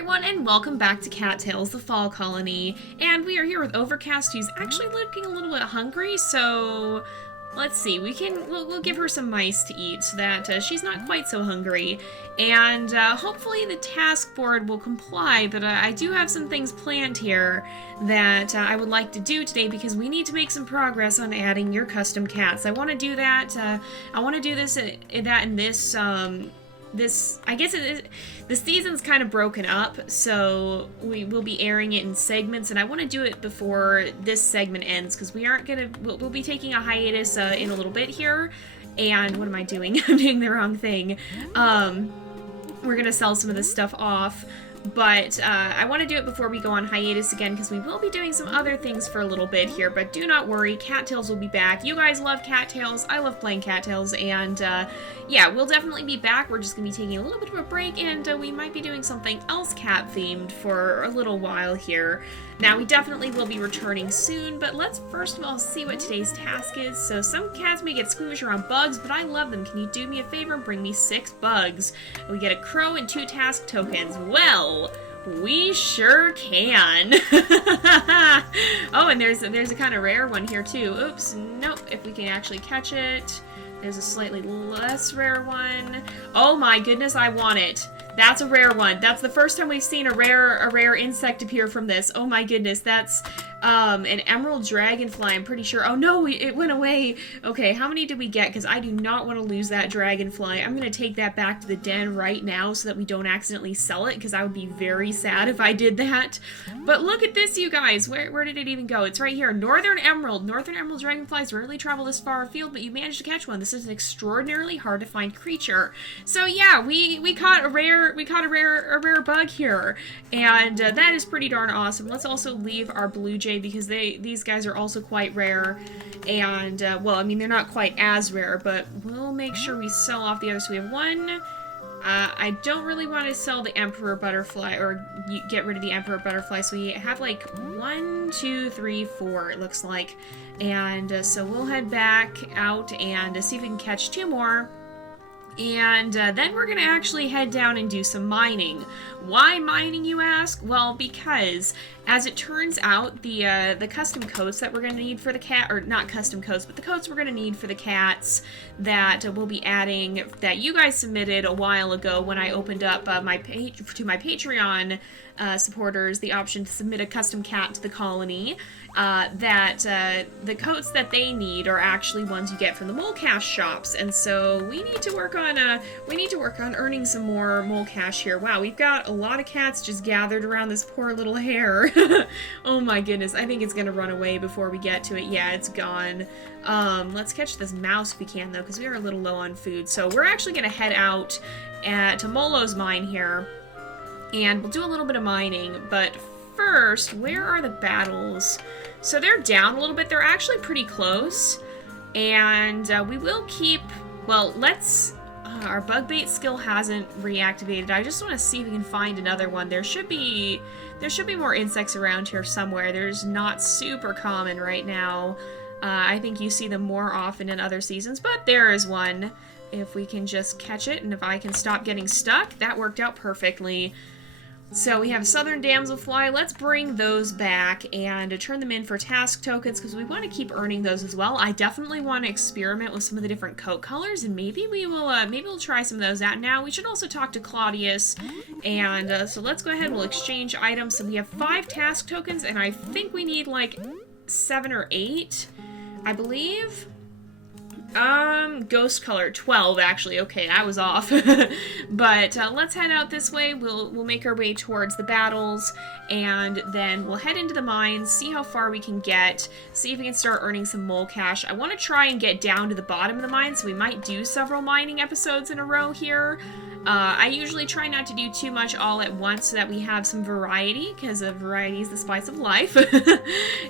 everyone, and welcome back to Cattails, the Fall Colony. And we are here with Overcast, who's actually looking a little bit hungry, so let's see, we'll give her some mice to eat so that she's not quite so hungry. And hopefully the task board will comply, but I do have some things planned here that I would like to do today because we need to make some progress on adding your custom cats. I want to do that, I want to do this in this, I guess the season's kind of broken up, so we will be airing it in segments, and I want to do it before this segment ends, because we'll be taking a hiatus in a little bit here, and what am I doing? I'm doing the wrong thing. We're gonna sell some of this stuff off, but I want to do it before we go on hiatus again, because we will be doing some other things for a little bit here, but do not worry, Cattails will be back. You guys love Cattails, I love playing Cattails, and yeah, we'll definitely be back. We're just going to be taking a little bit of a break, and we might be doing something else cat-themed for a little while here. Now, we definitely will be returning soon, but let's first of all see what today's task is. So, some cats may get squeamish around bugs, but I love them. Can you do me a favor and bring me 6 bugs? We get a crow and 2 task tokens. Well, we sure can. Oh, and there's a kind of rare one here, too. Oops, nope, if we can actually catch it. There's a slightly less rare one. Oh my goodness, I want it. That's a rare one. That's the first time we've seen a rare insect appear from this. Oh my goodness, that's an emerald dragonfly, I'm pretty sure. Oh no, it went away. Okay, how many did we get? Because I do not want to lose that dragonfly. I'm going to take that back to the den right now so that we don't accidentally sell it, because I would be very sad if I did that. But look at this, you guys. Where did it even go? It's right here. Northern emerald. Northern emerald dragonflies rarely travel this far afield, but you managed to catch one. This is an extraordinarily hard to find creature. So yeah, we caught a rare bug here, and that is pretty darn awesome. Let's also leave our blue jay, because these guys are also quite rare, and well, I mean, they're not quite as rare, but we'll make sure we sell off the others. So we have one. I don't really want to sell the emperor butterfly, or get rid of the emperor butterfly, so we have like 1, 2, 3, 4, it looks like, and so we'll head back out and see if we can catch 2 more. And then we're going to actually head down and do some mining. Why mining, you ask? Well, because as it turns out, the custom coats that we're going to need for the cat, or not custom coats, but the coats we're going to need for the cats that we'll be adding, that you guys submitted a while ago when I opened up to my Patreon supporters the option to submit a custom cat to the colony. The coats that they need are actually ones you get from the mole cash shops, and so we need to work on earning some more mole cash here. Wow, we've got a lot of cats just gathered around this poor little hare. Oh my goodness, I think it's gonna run away before we get to it. Yeah, it's gone. Let's catch this mouse if we can, though, because we are a little low on food. So we're actually gonna head out to Molo's mine here, and we'll do a little bit of mining, but first, where are the battles? So they're down a little bit. They're actually pretty close, and we will keep, well, let's, our bug bait skill hasn't reactivated. I just want to see if we can find another one. There should be more insects around here somewhere. There's not super common right now. I think you see them more often in other seasons, but there is one. If we can just catch it, and if I can stop getting stuck, that worked out perfectly. So we have Southern Damselfly. Let's bring those back and turn them in for task tokens, because we want to keep earning those as well. I definitely want to experiment with some of the different coat colors, and maybe we'll try some of those out now. We should also talk to Claudius, and so let's go ahead. We'll exchange items. So we have 5 task tokens, and I think we need like 7 or 8, I believe. Ghost color, 12 actually. Okay, I was off. But let's head out this way. We'll make our way towards the battles, and then we'll head into the mines, see how far we can get, see if we can start earning some mole cash. I want to try and get down to the bottom of the mine, so we might do several mining episodes in a row here. I usually try not to do too much all at once so that we have some variety, because variety is the spice of life.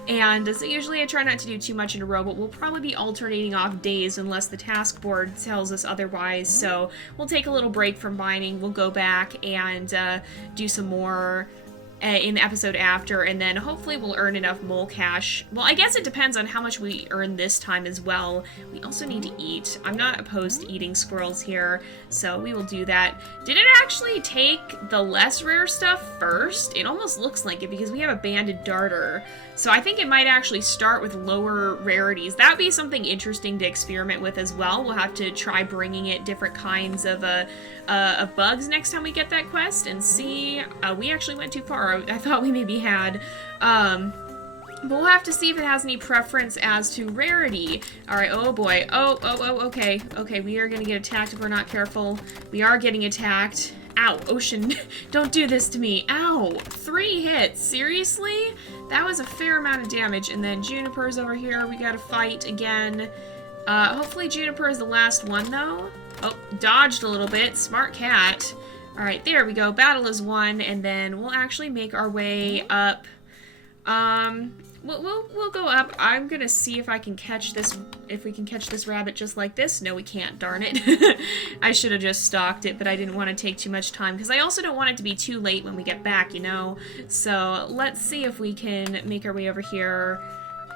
And so usually I try not to do too much in a row, but we'll probably be alternating off days unless the task board tells us otherwise. So we'll take a little break from mining. We'll go back and do some more in the episode after, and then hopefully we'll earn enough mole cash. Well, I guess it depends on how much we earn this time as well. We also need to eat. I'm not opposed to eating squirrels here, so we will do that. Did it actually take the less rare stuff first? It almost looks like it because we have a banded darter. So I think it might actually start with lower rarities. That would be something interesting to experiment with as well. We'll have to try bringing it different kinds of bugs next time we get that quest and see. We actually went too far. I thought we maybe had. But we'll have to see if it has any preference as to rarity. Alright, oh boy. Oh, okay. Okay, we are gonna get attacked if we're not careful. We are getting attacked. Ow, Ocean, don't do this to me. Ow, 3 hits, seriously? That was a fair amount of damage. And then Juniper's over here, we gotta fight again. Hopefully Juniper is the last one, though. Oh, dodged a little bit, smart cat. Alright, there we go, battle is won, and then we'll actually make our way up. We'll go up. I'm gonna see if I can catch this, if we can catch this rabbit just like this. No, we can't, darn it. I should have just stalked it, but I didn't want to take too much time, because I also don't want it to be too late when we get back, you know? So, let's see if we can make our way over here.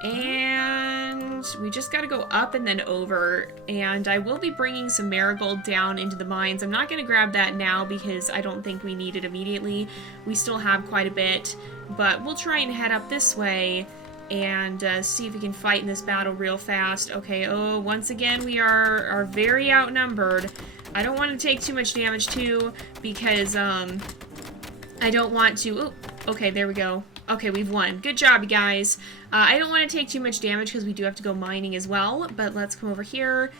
And we just gotta go up and then over, and I will be bringing some marigold down into the mines. I'm not gonna grab that now because I don't think we need it immediately. We still have quite a bit, but we'll try and head up this way and see if we can fight in this battle real fast. Okay, oh, once again we are very outnumbered. I don't want to take too much damage too, because I don't want to. Oh, okay, there we go. Okay, we've won. Good job, you guys. I don't want to take too much damage because we do have to go mining as well, but let's come over here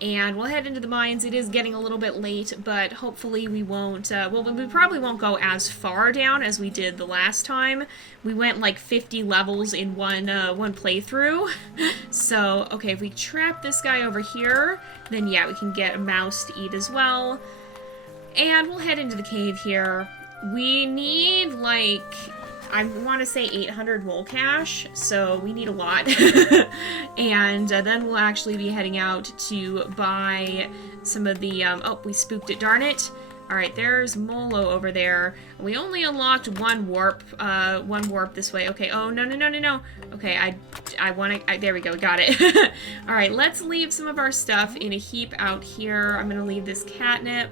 and we'll head into the mines. It is getting a little bit late, but hopefully we won't, well, we probably won't go as far down as we did the last time. We went like 50 levels in one playthrough. So, okay, if we trap this guy over here, then yeah, we can get a mouse to eat as well. And we'll head into the cave here. We need, like, I want to say 800 mole cash, so we need a lot. And then we'll actually be heading out to buy some of the, oh, we spooked it, darn it. Alright, there's Molo over there. We only unlocked one warp this way. Okay, oh, no. Okay, there we go, got it. Alright, let's leave some of our stuff in a heap out here. I'm gonna leave this catnip.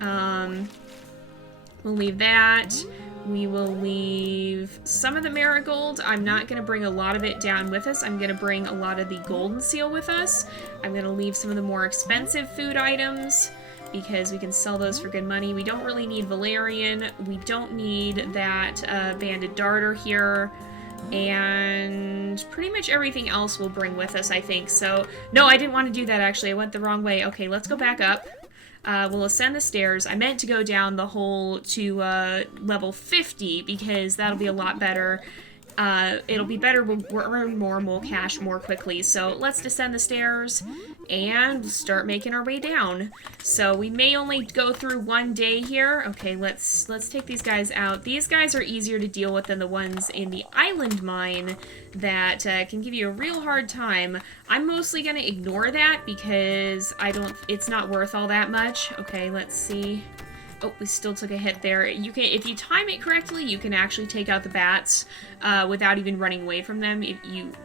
We'll leave that. We will leave some of the marigold. I'm not going to bring a lot of it down with us. I'm going to bring a lot of the golden seal with us. I'm going to leave some of the more expensive food items because we can sell those for good money. We don't really need valerian. We don't need that banded darter here. And pretty much everything else we'll bring with us, I think. So, no, I didn't want to do that, actually. I went the wrong way. Okay, let's go back up. We'll ascend the stairs. I meant to go down the hole to level 50 because that'll be a lot better. It'll be better, we'll earn more mole cash more quickly. So let's descend the stairs and start making our way down. So we may only go through one day here. Okay, let's take these guys out. These guys are easier to deal with than the ones in the island mine that can give you a real hard time. I'm mostly gonna ignore that because it's not worth all that much. Okay, let's see. Oh, we still took a hit there. You can, if you time it correctly, you can actually take out the bats without even running away from them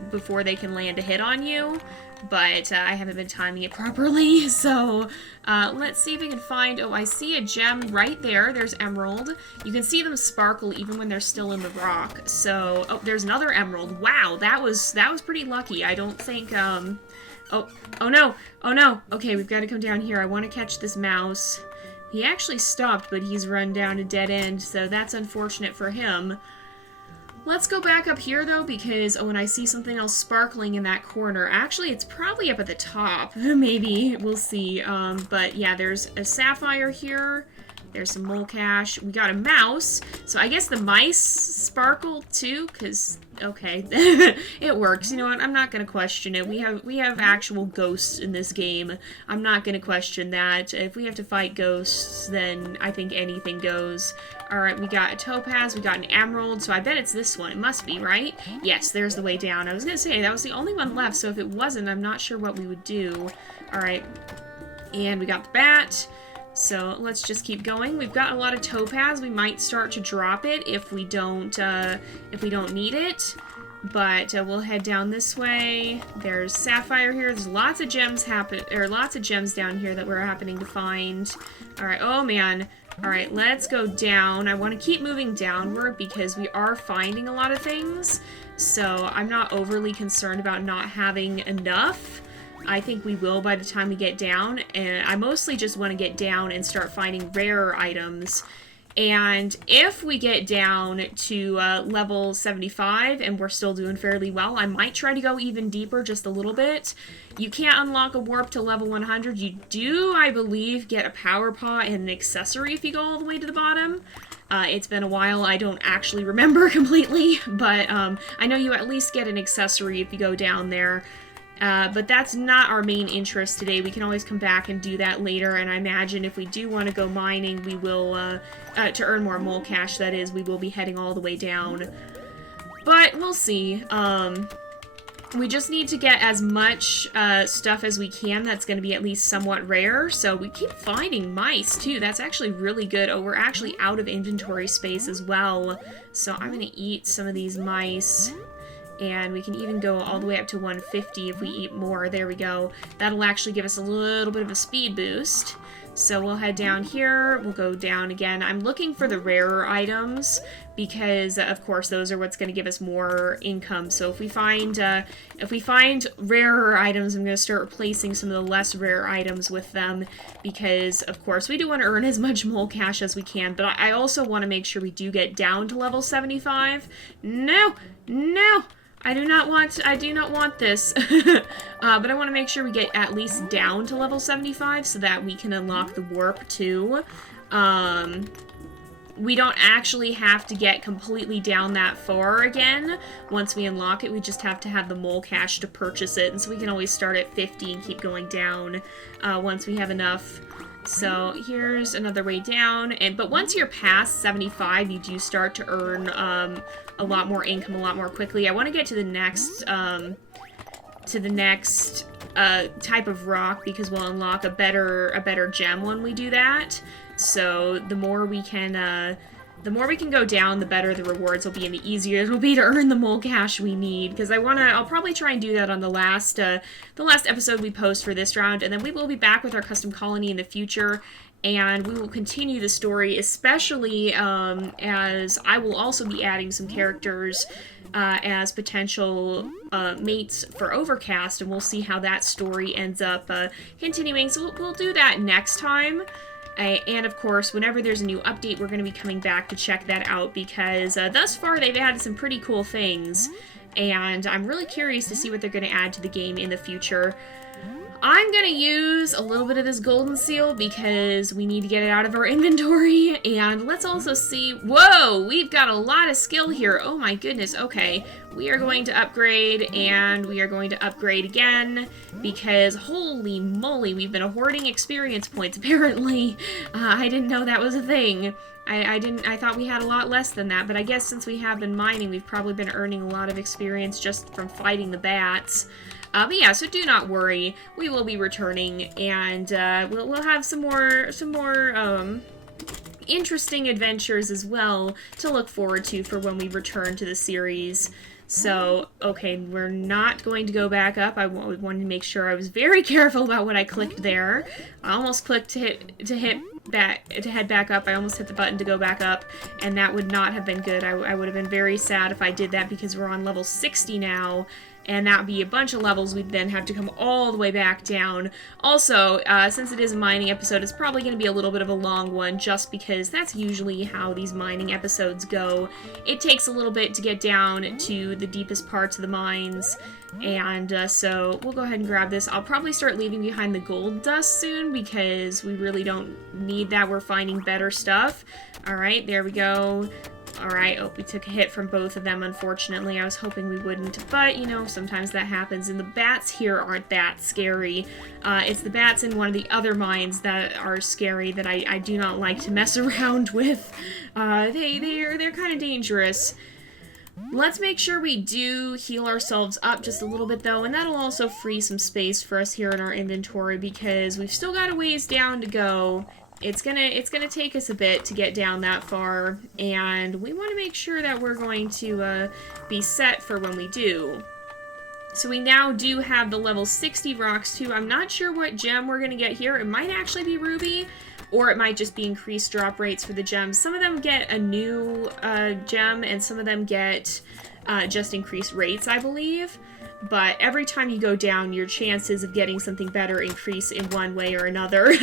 before they can land a hit on you. But I haven't been timing it properly, so let's see if we can find. Oh, I see a gem right there. There's emerald. You can see them sparkle even when they're still in the rock. So, oh, there's another emerald. Wow, that was pretty lucky. I don't think. Oh no. Okay, we've got to come down here. I want to catch this mouse. He actually stopped, but he's run down a dead end, so that's unfortunate for him. Let's go back up here, though, because, oh, and I see something else sparkling in that corner. Actually, it's probably up at the top. Maybe. We'll see. But, yeah, there's a sapphire here. There's some mole cash. We got a mouse. So I guess the mice sparkle, too, because, okay, it works. You know what? I'm not going to question it. We have actual ghosts in this game. I'm not going to question that. If we have to fight ghosts, then I think anything goes. Alright, we got a topaz, we got an emerald, so I bet it's this one. It must be, right? Yes, there's the way down. I was going to say, that was the only one left, so if it wasn't, I'm not sure what we would do. Alright, and we got the bat. So let's just keep going. We've got a lot of topaz. We might start to drop it if we don't need it. But we'll head down this way. There's sapphire here. There's lots of gems down here that we're happening to find. All right. Oh man. All right. Let's go down. I want to keep moving downward because we are finding a lot of things. So I'm not overly concerned about not having enough. I think we will by the time we get down, and I mostly just want to get down and start finding rarer items. And if we get down to level 75 and we're still doing fairly well, I might try to go even deeper just a little bit. You can't unlock a warp to level 100. You do, I believe, get a power paw and an accessory if you go all the way to the bottom. It's been a while, I don't actually remember completely, but I know you at least get an accessory if you go down there. But that's not our main interest today. We can always come back and do that later, and I imagine if we do want to go mining, we will, to earn more mole cash, that is, we will be heading all the way down. But we'll see. We just need to get as much stuff as we can that's going to be at least somewhat rare. So we keep finding mice, too. That's actually really good. Oh, we're actually out of inventory space as well. So I'm going to eat some of these mice. And we can even go all the way up to 150 if we eat more. There we go. That'll actually give us a little bit of a speed boost. So we'll head down here. We'll go down again. I'm looking for the rarer items because, of course, those are what's going to give us more income. So if we find rarer items, I'm going to start replacing some of the less rare items with them because, of course, we do want to earn as much mole cash as we can. But I also want to make sure we do get down to level 75. No! I do not want this. But I want to make sure we get at least down to level 75 so that we can unlock the warp too. We don't actually have to get completely down that far again. Once we unlock it, we just have to have the mole cash to purchase it. And so we can always start at 50 and keep going down once we have enough. So here's another way down. But once you're past 75, you do start to earn a lot more income a lot more quickly. I want to get to the next type of rock because we'll unlock a better gem when we do that. So the more we can go down, the better the rewards will be and the easier it'll be to earn the mole cash we need. Because I'll probably try and do that on the last episode we post for this round, and then we will be back with our custom colony in the future. And we will continue the story, especially as I will also be adding some characters as potential mates for Overcast, and we'll see how that story ends up continuing. So we'll do that next time. And of course, whenever there's a new update, we're going to be coming back to check that out because thus far they've added some pretty cool things. And I'm really curious to see what they're going to add to the game in the future. I'm going to use a little bit of this golden seal because we need to get it out of our inventory. And let's also see... Whoa! We've got a lot of skill here. Oh my goodness. Okay. We are going to upgrade, and we are going to upgrade again because, holy moly, we've been hoarding experience points, apparently. I didn't know that was a thing. I thought we had a lot less than that, but I guess since we have been mining, we've probably been earning a lot of experience just from fighting the bats. But yeah, so do not worry. We will be returning, and we'll have some more interesting adventures as well to look forward to for when we return to the series. So, okay, we're not going to go back up. I wanted to make sure I was very careful about what I clicked there. I almost clicked to head back up. I almost hit the button to go back up, and that would not have been good. I would have been very sad if I did that because we're on level 60 now. And that would be a bunch of levels we'd then have to come all the way back down. Also, since it is a mining episode, it's probably going to be a little bit of a long one, just because that's usually how these mining episodes go. It takes a little bit to get down to the deepest parts of the mines, and so we'll go ahead and grab this. I'll probably start leaving behind the gold dust soon, because we really don't need that. We're finding better stuff. Alright, there we go. Alright, oh, we took a hit from both of them, unfortunately. I was hoping we wouldn't, but, you know, sometimes that happens, and the bats here aren't that scary. It's the bats in one of the other mines that are scary that I do not like to mess around with. They're kind of dangerous. Let's make sure we do heal ourselves up just a little bit, though, and that'll also free some space for us here in our inventory, because we've still got a ways down to go. it's gonna take us a bit to get down that far, and we want to make sure that we're going to be set for when we do. So we now do have the level 60 rocks too. I'm not sure what gem we're gonna get here. It might actually be ruby, or it might just be increased drop rates for the gems. Some of them get a new gem, and some of them get just increased rates, I believe. But every time you go down, your chances of getting something better increase in one way or another.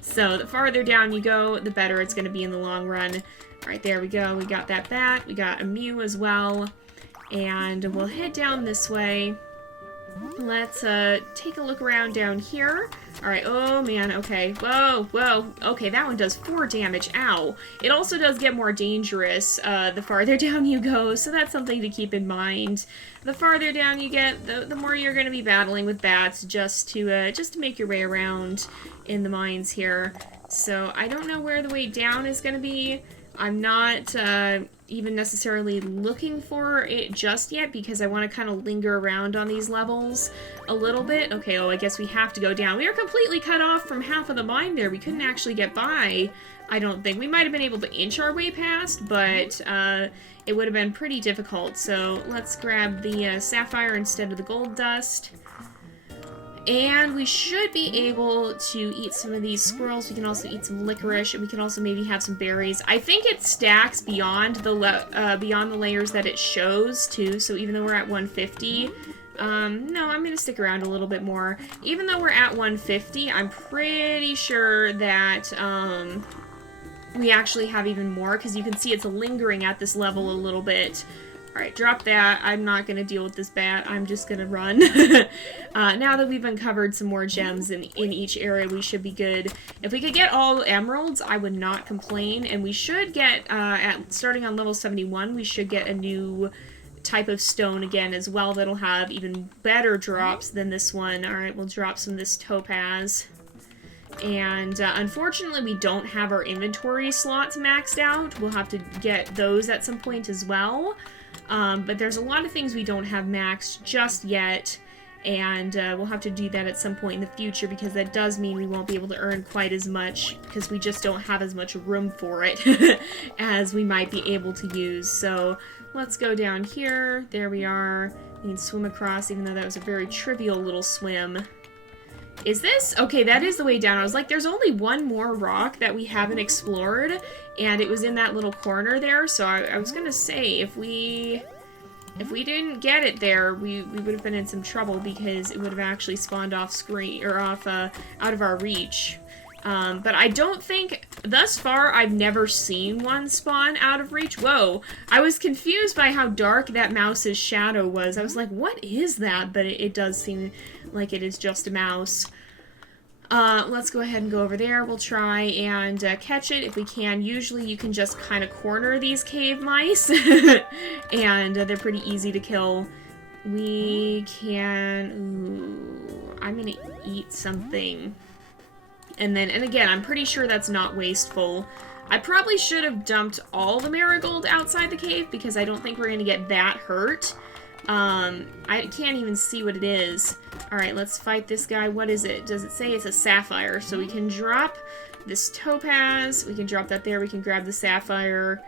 So the farther down you go, the better it's going to be in the long run. All right, there we go. We got that bat. We got a Mew as well. And we'll head down this way. Let's take a look around down here. Alright, oh man, okay. Whoa, whoa. Okay, that one does 4 damage. Ow. It also does get more dangerous the farther down you go, so that's something to keep in mind. The farther down you get, the more you're going to be battling with bats just to make your way around in the mines here. So I don't know where the way down is going to be. I'm not even necessarily looking for it just yet because I want to kind of linger around on these levels a little bit. Okay, oh, I guess we have to go down. We are completely cut off from half of the mine there. We couldn't actually get by, I don't think. We might have been able to inch our way past, but it would have been pretty difficult. So let's grab the sapphire instead of the gold dust. And we should be able to eat some of these squirrels. We can also eat some licorice, and we can also maybe have some berries. I think it stacks beyond the layers that it shows, too. So even though we're at 150, no, I'm going to stick around a little bit more. Even though we're at 150, I'm pretty sure that we actually have even more, because you can see it's lingering at this level a little bit. Alright, drop that. I'm not going to deal with this bat. I'm just going to run. Now that we've uncovered some more gems in each area, we should be good. If we could get all emeralds, I would not complain. And we should get, starting on level 71, we should get a new type of stone again as well that'll have even better drops than this one. Alright, we'll drop some of this topaz. And unfortunately, we don't have our inventory slots maxed out. We'll have to get those at some point as well. But there's a lot of things we don't have maxed just yet, and we'll have to do that at some point in the future, because that does mean we won't be able to earn quite as much, because we just don't have as much room for it as we might be able to use. So let's go down here. There we are. We can swim across, even though that was a very trivial little swim. Is this? Okay, that is the way down. I was like, there's only one more rock that we haven't explored, and it was in that little corner there, so I was gonna say, if we didn't get it there, we would have been in some trouble, because it would have actually spawned off screen, or off, out of our reach. But I don't think, thus far, I've never seen one spawn out of reach. Whoa, I was confused by how dark that mouse's shadow was. I was like, what is that? But it does seem like it is just a mouse. Let's go ahead and go over there. We'll try and catch it if we can. Usually you can just kind of corner these cave mice, and they're pretty easy to kill. We can... Ooh, I'm gonna eat something. And again, I'm pretty sure that's not wasteful. I probably should have dumped all the marigold outside the cave, because I don't think we're gonna get that hurt. I can't even see what it is. Alright, let's fight this guy. What is it? Does it say it's a sapphire? So we can drop this topaz. We can drop that there. We can grab the sapphire.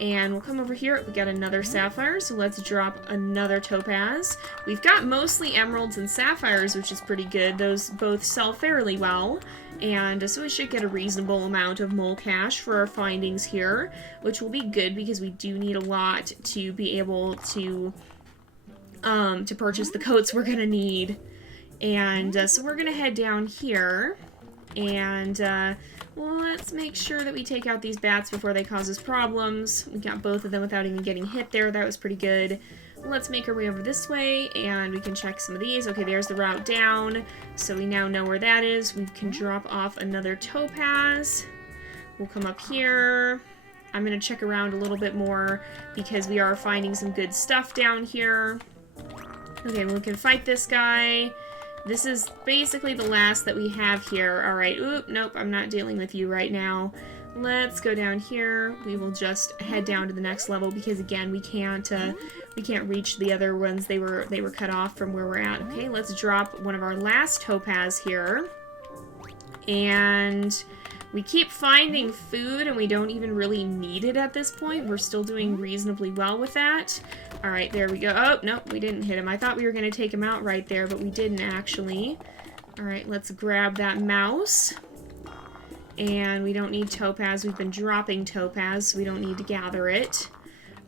And we'll come over here. We got another sapphire, so let's drop another topaz. We've got mostly emeralds and sapphires, which is pretty good. Those both sell fairly well. And so we should get a reasonable amount of mole cash for our findings here, which will be good because we do need a lot to be able to purchase the coats we're gonna need. And so we're gonna head down here, and well, let's make sure that we take out these bats before they cause us problems. We got both of them without even getting hit there. That was pretty good. Let's make our way over this way, and we can check some of these. Okay, there's the route down, so we now know where that is. We can drop off another topaz. We'll come up here. I'm gonna check around a little bit more, because we are finding some good stuff down here. Okay, we can fight this guy. This is basically the last that we have here. Alright, oop, nope, I'm not dealing with you right now. Let's go down here. We will just head down to the next level, because again, we can't reach the other ones. They were cut off from where we're at. Okay, let's drop one of our last topaz here. And We keep finding food and we don't even really need it at this point. We're still doing reasonably well with that. All right, there we go. Oh, no, we didn't hit him. I thought we were going to take him out right there, but we didn't actually. All right, let's grab that mouse. And we don't need topaz. We've been dropping topaz, so we don't need to gather it.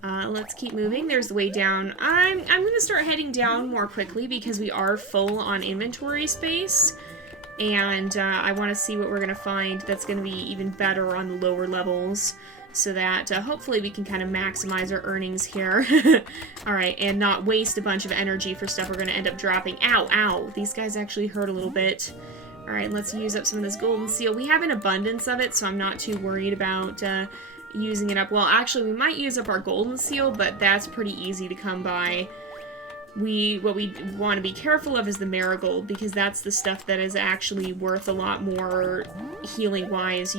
Let's keep moving. There's the way down. I'm going to start heading down more quickly because we are full on inventory space. And I want to see what we're going to find that's going to be even better on the lower levels so that hopefully we can kind of maximize our earnings here. Alright, and not waste a bunch of energy for stuff we're going to end up dropping. Ow, ow! These guys actually hurt a little bit. Alright, let's use up some of this golden seal. We have an abundance of it, so I'm not too worried about using it up. Well, actually, we might use up our golden seal, but that's pretty easy to come by. What we want to be careful of is the marigold, because that's the stuff that is actually worth a lot more healing-wise.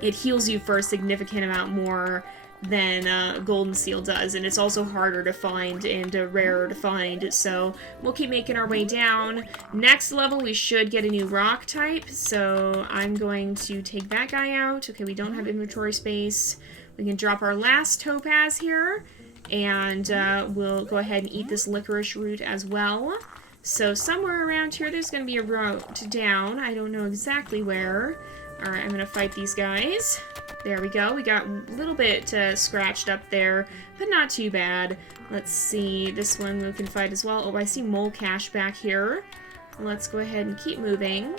It heals you for a significant amount more than golden seal does, and it's also harder to find and rarer to find, so we'll keep making our way down. Next level, we should get a new rock type, so I'm going to take that guy out. Okay, we don't have inventory space. We can drop our last topaz here. And we'll go ahead and eat this licorice root as well. So somewhere around here there's going to be a route down. I don't know exactly where. Alright, I'm going to fight these guys. There we go. We got a little bit scratched up there, but not too bad. Let's see. This one we can fight as well. Oh, I see mole cache back here. Let's go ahead and keep moving.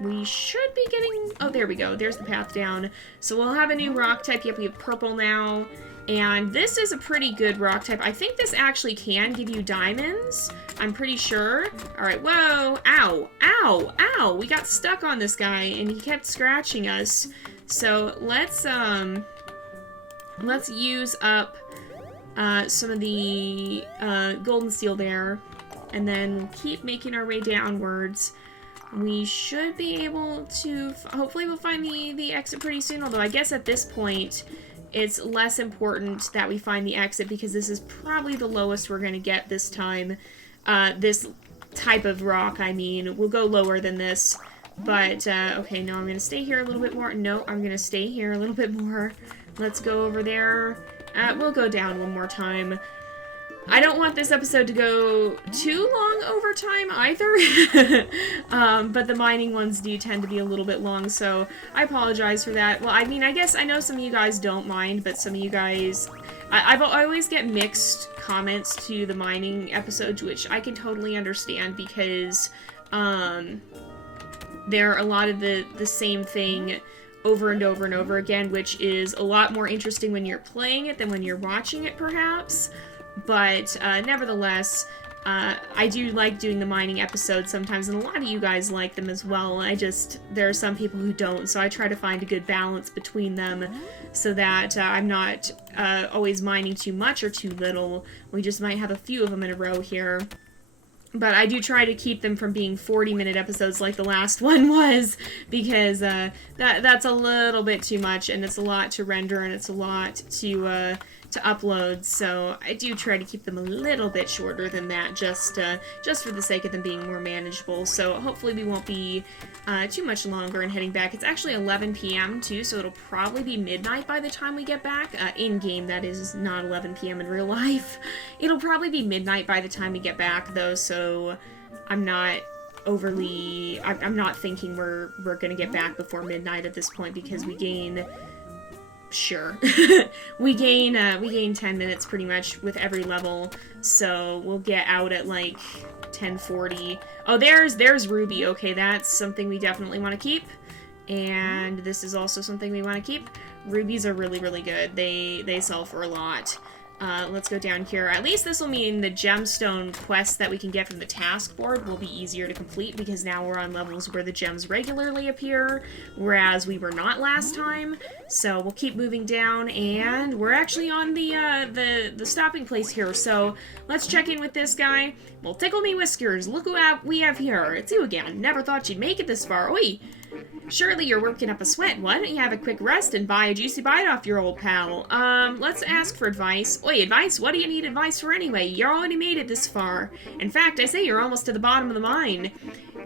We should be getting... Oh, there we go. There's the path down. So we'll have a new rock type. Yep, we have purple now. And this is a pretty good rock type. I think this actually can give you diamonds. I'm pretty sure. Alright, whoa. Ow. Ow. Ow. We got stuck on this guy, and he kept scratching us. So, let's use up some of the golden seal there. And then keep making our way downwards. We should be able to... Hopefully we'll find the exit pretty soon. Although I guess at this point... It's less important that we find the exit because this is probably the lowest we're going to get this time. This type of rock, I mean. We'll go lower than this. But, okay, no, I'm going to stay here a little bit more. No, I'm going to stay here a little bit more. Let's go over there. We'll go down one more time. I don't want this episode to go too long over time either, but the mining ones do tend to be a little bit long, so I apologize for that. Well, I mean, I guess I know some of you guys don't mind, but some of you guys... I always get mixed comments to the mining episodes, which I can totally understand because they're a lot of the same thing over and over and over again, which is a lot more interesting when you're playing it than when you're watching it, perhaps. But, nevertheless, I do like doing the mining episodes sometimes, and a lot of you guys like them as well. There are some people who don't, so I try to find a good balance between them so that I'm not always mining too much or too little. We just might have a few of them in a row here. But I do try to keep them from being 40-minute episodes like the last one was, because that's a little bit too much, and it's a lot to render, and it's a lot to upload, so I do try to keep them a little bit shorter than that, just for the sake of them being more manageable. So hopefully we won't be too much longer and heading back. It's actually 11 p.m. too, so it'll probably be midnight by the time we get back. In-game, that is, not 11 p.m. in real life. It'll probably be midnight by the time we get back, though, so I'm not overly... I'm not thinking we're gonna get back before midnight at this point, because we gain... Sure. we gain 10 minutes pretty much with every level, so we'll get out at like 10:40. Oh, there's Ruby. Okay, that's something we definitely want to keep. And this is also something we want to keep. Rubies are really, really good. They sell for a lot. Let's go down here. At least this will mean the gemstone quests that we can get from the task board will be easier to complete, because now we're on levels where the gems regularly appear, whereas we were not last time. So we'll keep moving down, and we're actually on the stopping place here. So let's check in with this guy. Well, tickle me whiskers. Look who we have here. It's you again. Never thought you'd make it this far. Oi! Surely you're working up a sweat. Why don't you have a quick rest and buy a juicy bite off your old pal? Let's ask for advice. Oi, advice? What do you need advice for anyway? You already made it this far. In fact, I say you're almost to the bottom of the mine.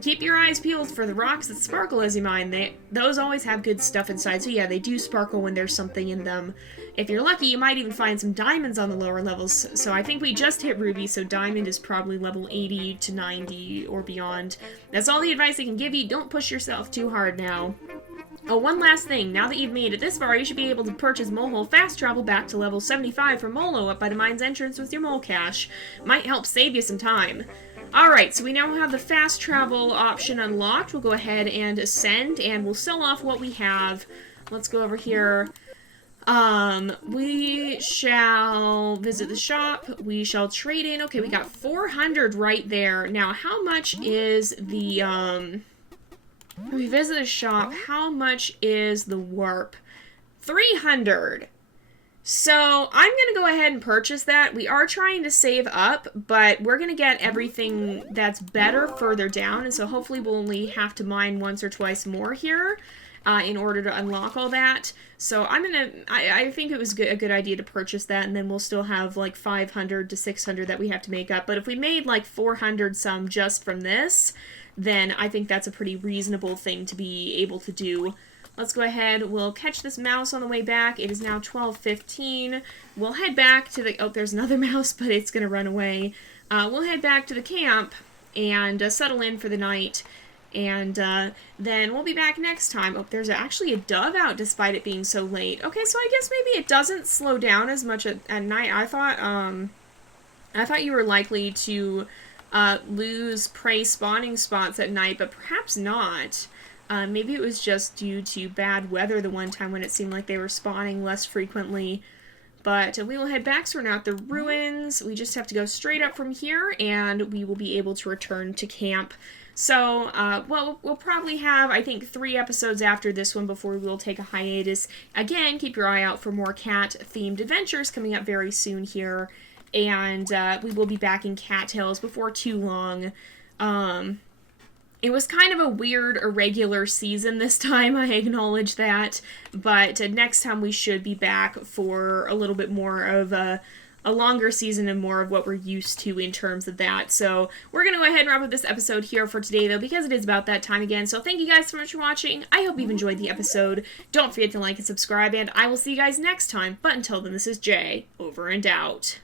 keep your eyes peeled for the rocks that sparkle as you mine. Those always have good stuff inside. So yeah, they do sparkle when there's something in them. If you're lucky, you might even find some diamonds on the lower levels. So I think we just hit ruby, so diamond is probably level 80 to 90 or beyond. That's all the advice I can give you. Don't push yourself too hard now. Oh, one last thing. Now that you've made it this far, you should be able to purchase Mole Fast Travel back to level 75 from Molo up by the mine's entrance with your Mole Cash. Might help save you some time. Alright, so we now have the fast travel option unlocked. We'll go ahead and ascend, and we'll sell off what we have. Let's go over here. We shall visit the shop. We shall trade in. Okay, we got 400 right there. Now, how much is the, we visit a shop. How much is the warp? 300. So, I'm going to go ahead and purchase that. We are trying to save up, but we're going to get everything that's better further down, and so hopefully we'll only have to mine once or twice more here in order to unlock all that. So, I think it was a good idea to purchase that, and then we'll still have like 500 to 600 that we have to make up. But if we made like 400 some just from this, then I think that's a pretty reasonable thing to be able to do. Let's go ahead, we'll catch this mouse on the way back. It is now 12:15. We'll head back to the, oh, there's another mouse, but it's going to run away. We'll head back to the camp and settle in for the night. And then we'll be back next time. Oh, there's actually a dove out despite it being so late. Okay, so I guess maybe it doesn't slow down as much at night. I thought you were likely to lose prey spawning spots at night, but perhaps not. Maybe it was just due to bad weather the one time when it seemed like they were spawning less frequently. But we will head back, so we're now at the ruins. We just have to go straight up from here, and we will be able to return to camp. So, well, we'll probably have, I think, 3 episodes after this one before we will take a hiatus. Again, keep your eye out for more cat-themed adventures coming up very soon here. And we will be back in Cattails before too long. It was kind of a weird, irregular season this time, I acknowledge that, but next time we should be back for a little bit more of a longer season and more of what we're used to in terms of that. So we're going to go ahead and wrap up this episode here for today, though, because it is about that time again. So thank you guys so much for watching. I hope you've enjoyed the episode. Don't forget to like and subscribe, and I will see you guys next time. But until then, this is Jay, over and out.